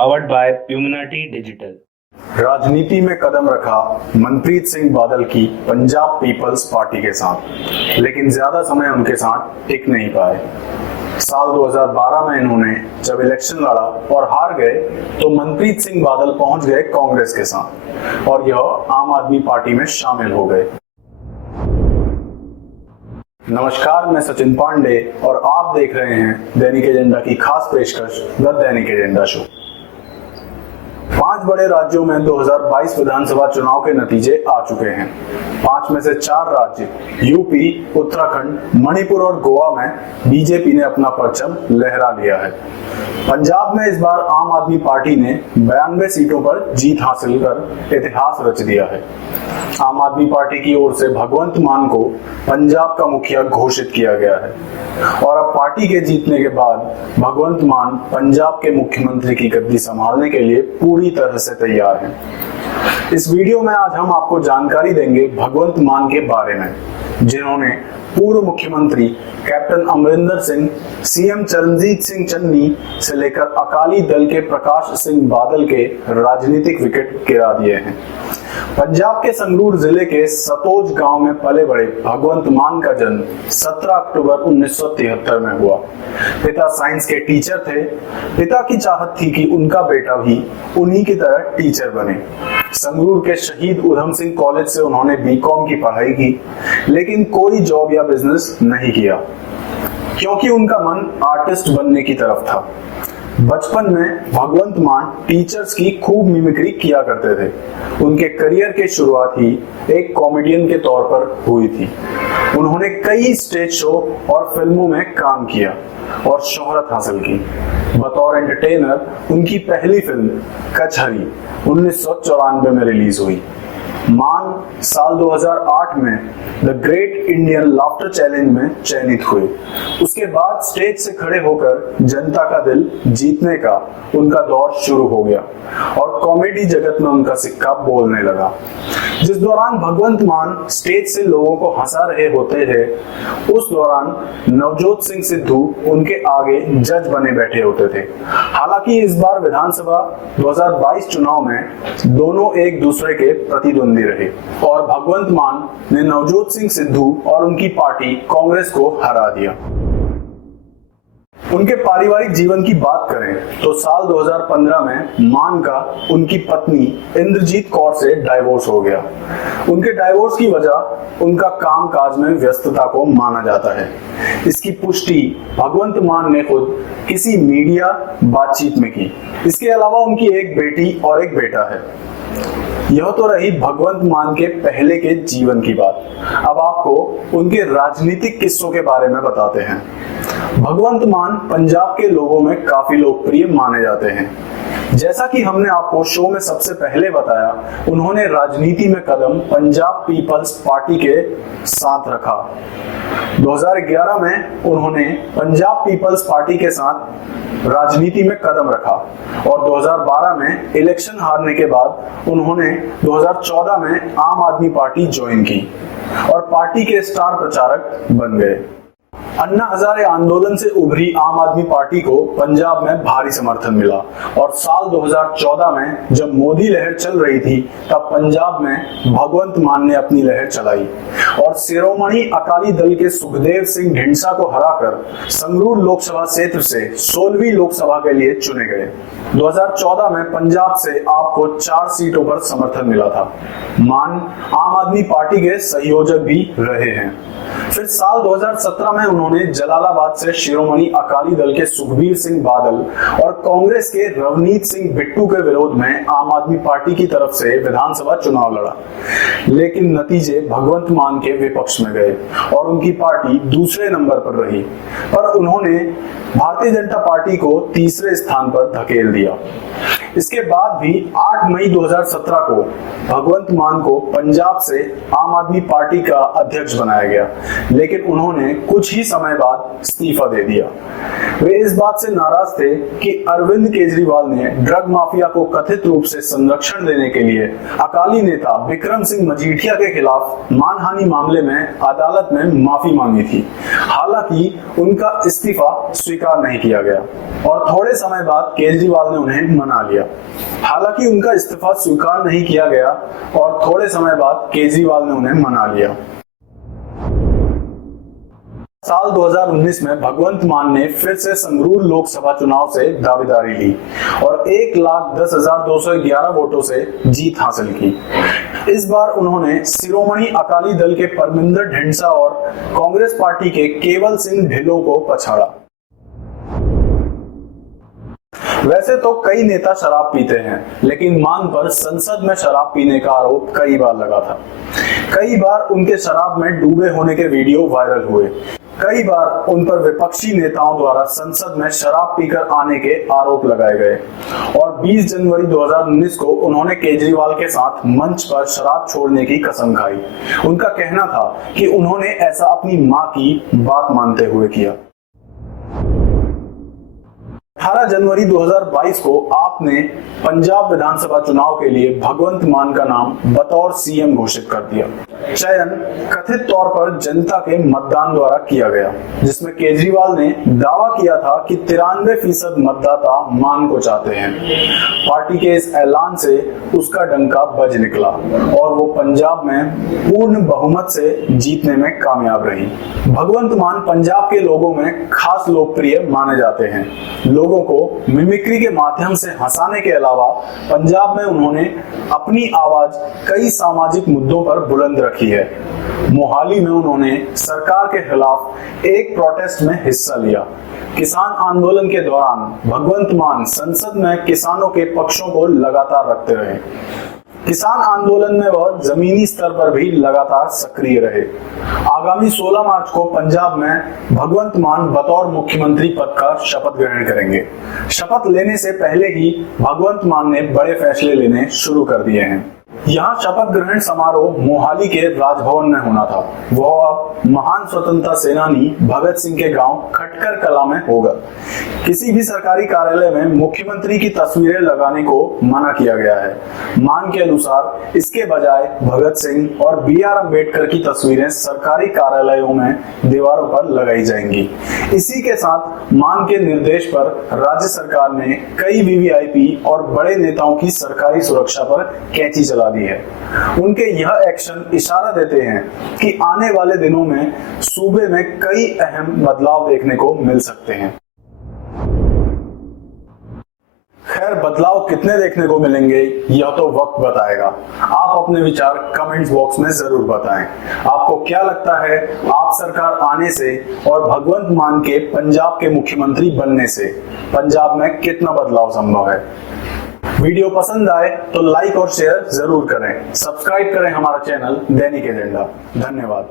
powered by Puminati Digital। राजनीति में कदम रखा मनप्रीत सिंह बादल की पंजाब पीपल्स पार्टी के साथ, लेकिन ज्यादा समय उनके साथ टिक नहीं पाए। साल 2012 में इन्होंने जब इलेक्शन लड़ा और हार गए तो मनप्रीत सिंह बादल पहुंच गए कांग्रेस के साथ और यह आम आदमी पार्टी में शामिल हो गए। नमस्कार, मैं सचिन पांडे और आप देख रहे हैं दैनिक एजेंडा की खास पेशकश द दैनिक एजेंडा शो। 5 बड़े राज्यों में 2022 विधानसभा चुनाव के नतीजे आ चुके हैं। 5 में से 4 राज्य यूपी, उत्तराखंड, मणिपुर और गोवा में बीजेपी ने अपना परचम लहरा लिया है। पंजाब में इस बार आम आदमी पार्टी ने 92 सीटों पर जीत हासिल कर इतिहास रच दिया है। आम आदमी पार्टी की ओर से भगवंत मान को पंजाब का मुखिया घोषित किया गया है और अब पार्टी के जीतने के बाद भगवंत मान पंजाब के मुख्यमंत्री की गद्दी संभालने के लिए पूरी तरह से तैयार हैं। इस वीडियो में आज हम आपको जानकारी देंगे भगवंत मान के बारे में, जिन्होंने पूर्व मुख्यमंत्री कैप्टन अमरिंदर सिंह, सीएम चरणजीत सिंह चन्नी से लेकर अकाली दल के प्रकाश सिंह बादल के राजनीतिक विकेट गिरा दिए हैं। पंजाब के संगरूर जिले के सतोज गांव में पले बड़े भगवंत मान का जन्म 17 अक्टूबर 1973 में हुआ। पिता साइंस के टीचर थे। पिता की चाहत थी कि उनका बेटा भी उन्हीं की तरह टीचर बने। संगरूर के शहीद उधम सिंह कॉलेज से उन्होंने बीकॉम की पढ़ाई की, लेकिन कोई जॉब या बिजनेस नहीं किया क्योंकि उनका मन आर्टिस्ट बनने की तरफ था। बचपन में भगवंत मान टीचर्स की खूब मिमिक्री किया करते थे। उनके करियर की शुरुआत ही एक कॉमेडियन के तौर पर हुई थी। उन्होंने कई स्टेज शो और फिल्मों में काम किया और शोहरत हासिल की। बतौर एंटरटेनर उनकी पहली फिल्म कचहरी 1994 में रिलीज हुई। मान साल 2008 में the great Indian laughter challenge में चयनित हुए। उसके बाद स्टेज से खड़े होकर जनता का दिल जीतने का उनका दौर शुरू हो गया और कॉमेडी जगत में उनका सिक्का बोलने लगा। जिस दौरान भगवंत मान स्टेज से लोगों को हंसा रहे होते थे, उस दौरान नवजोत सिंह सिद्धू उनके आगे जज बने बैठे होते थे। हालांकि इस बार विधानसभा 2022 चुनाव में दोनों एक दूसरे के प्रतिद्वंदी रहे और भगवंत मान ने नवजोत सिंह सिद्धू और उनकी पार्टी कांग्रेस को हरा दिया। उनके पारिवारिक जीवन की बात करें तो साल 2015 में मान का उनकी पत्नी इंद्रजीत कौर से डाइवोर्स हो गया। उनके डाइवोर्स की वजह उनका कामकाज में व्यस्तता को माना जाता है। इसकी पुष्टि भगवंत मान ने खुद किसी मीडिया बातचीत में की। इसके अलावा उनकी एक बेटी और एक बेटा है। यह तो रही भगवंत मान के पहले के जीवन की बात। अब आपको उनके राजनीतिक किस्सों के बारे में बताते हैं। भगवंत मान पंजाब के लोगों में काफी लोकप्रिय माने जाते हैं। जैसा कि हमने आपको शो में सबसे पहले बताया, उन्होंने राजनीति में कदम पंजाब पीपल्स पार्टी के साथ रखा। 2011 में उन्होंने पंजाब पीपल्स पार्टी के साथ राजनीति में कदम रखा और 2012 में इलेक्शन हारने के बाद उन्होंने 2014 में आम आदमी पार्टी ज्वाइन की और पार्टी के स्टार प्रचारक बन गए। अन्ना हजारे आंदोलन से उभरी आम आदमी पार्टी को पंजाब में भारी समर्थन मिला और साल 2014 में जब मोदी लहर चल रही थी, तब पंजाब में भगवंत मान ने अपनी लहर चलाई और शिरोमणि अकाली दल के सुखदेव सिंह ढींडसा को हराकर संगरूर लोकसभा क्षेत्र से 16वीं लोकसभा के लिए चुने गए। 2014 में पंजाब से आपको 4 सीटों पर समर्थन मिला था। मान आम आदमी पार्टी के संयोजक भी रहे हैं। फिर साल 2017 में उन्होंने जलालाबाद से शिरोमणि अकाली दल के सुखबीर सिंह बादल और कांग्रेस के रवनीत सिंह बिट्टू के विरोध में आम आदमी पार्टी की तरफ से विधानसभा चुनाव लड़ा, लेकिन नतीजे भगवंत मान के विपक्ष में गए और उनकी पार्टी दूसरे नंबर पर रही। पर उन्होंने भारतीय जनता पार्टी को तीसरे स्थान पर धकेल दिया। इसके बाद भी 8 मई 2017 को भगवंत मान को पंजाब से आम आम आदमी पार्टी का अध्यक्ष बनाया गया, लेकिन उन्होंने कुछ ही समय बाद इस्तीफा दे दिया। वे इस बात से नाराज थे कि अरविंद केजरीवाल ने ड्रग माफिया को कथित रूप से संरक्षण देने के लिए अकाली नेता बिक्रम सिंह मजीठिया के खिलाफ मानहानि मामले में अदालत में माफी मांगी थी। हालांकि उनका इस्तीफा स्वीकार नहीं किया गया और थोड़े समय बाद केजरीवाल ने उन्हें मना लिया। हालांकि उनका इस्तीफा स्वीकार नहीं किया गया और थोड़े समय बाद केजरीवाल ने उन्हें मना लिया। साल 2019 में भगवंत मान ने फिर से संगरूर लोकसभा चुनाव से दावेदारी ली और 1,10,211 वोटों से जीत हासिल की। इस बार उन्होंने शिरोमणि अकाली दल के परमिंदर ढींडसा और कांग्रेस पार्टी के केवल सिंह ढिल्लों को पछाड़ा। वैसे तो कई नेता शराब पीते हैं, लेकिन मान पर संसद में शराब पीने का आरोप कई बार लगा था। कई बार उनके शराब में डूबे होने के वीडियो वायरल हुए। कई बार उन पर विपक्षी नेताओं द्वारा संसद में शराब पीकर आने के आरोप लगाए गए और 20 जनवरी 2019 को उन्होंने केजरीवाल के साथ मंच पर शराब छोड़ने की कसम खाई। उनका कहना था कि उन्होंने ऐसा अपनी मां की बात मानते हुए किया। 18 जनवरी 2022 को आपने पंजाब विधानसभा चुनाव के लिए भगवंत मान का नाम बतौर सीएम घोषित कर दिया। चयन कथित तौर पर जनता के मतदान द्वारा किया गया, जिसमें केजरीवाल ने दावा किया था कि 93% मतदाता मान को चाहते हैं। पार्टी के इस ऐलान से उसका डंका बज निकला और वो पंजाब में पूर्ण बहुमत से जीतने में कामयाब रही। भगवंत मान पंजाब के लोगों में खास लोकप्रिय माने जाते हैं। लोगों को मिमिक्री के माध्यम से हंसाने के अलावा पंजाब में उन्होंने अपनी आवाज कई सामाजिक मुद्दों पर बुलंद रखी है। मोहाली में उन्होंने सरकार के खिलाफ एक प्रोटेस्ट में हिस्सा लिया। किसान आंदोलन के दौरान भगवंत मान संसद में किसानों के पक्षों को लगातार रखते रहे। किसान आंदोलन में वह जमीनी स्तर पर भी लगातार सक्रिय रहे। आगामी 16 मार्च को पंजाब में भगवंत मान बतौर मुख्यमंत्री पद का शपथ ग्रहण करेंगे। शपथ लेने से पहले ही भगवंत मान ने बड़े फैसले लेने शुरू कर दिए हैं। यहाँ शपथ ग्रहण समारोह मोहाली के राजभवन में होना था, वह अब महान स्वतंत्रता सेनानी भगत सिंह के गांव खटकर कला में होगा। किसी भी सरकारी कार्यालय में मुख्यमंत्री की तस्वीरें लगाने को मना किया गया है। मान के अनुसार इसके बजाय भगत सिंह और BR अम्बेडकर की तस्वीरें सरकारी कार्यालयों में दीवारों पर लगाई जाएंगी। इसी के साथ मान के निर्देश पर राज्य सरकार ने कई VVIP और बड़े नेताओं की सरकारी सुरक्षा पर कैंची चला दी है। उनके यह एक्शन इशारा देते हैं कि आने वाले दिनों में सूबे में कई अहम बदलाव देखने को मिल सकते हैं। खैर, बदलाव कितने देखने को मिलेंगे यह तो वक्त बताएगा। आप अपने विचार कमेंट्स बॉक्स में जरूर बताएं। आपको क्या लगता है, आप सरकार आने से और भगवंत मान के पंजाब के मुख्यमंत्री बनने से पंजाब में कितना बदलाव संभव है? वीडियो पसंद आए तो लाइक और शेयर जरूर करें। सब्सक्राइब करें हमारा चैनल दैनिक एजेंडा। धन्यवाद।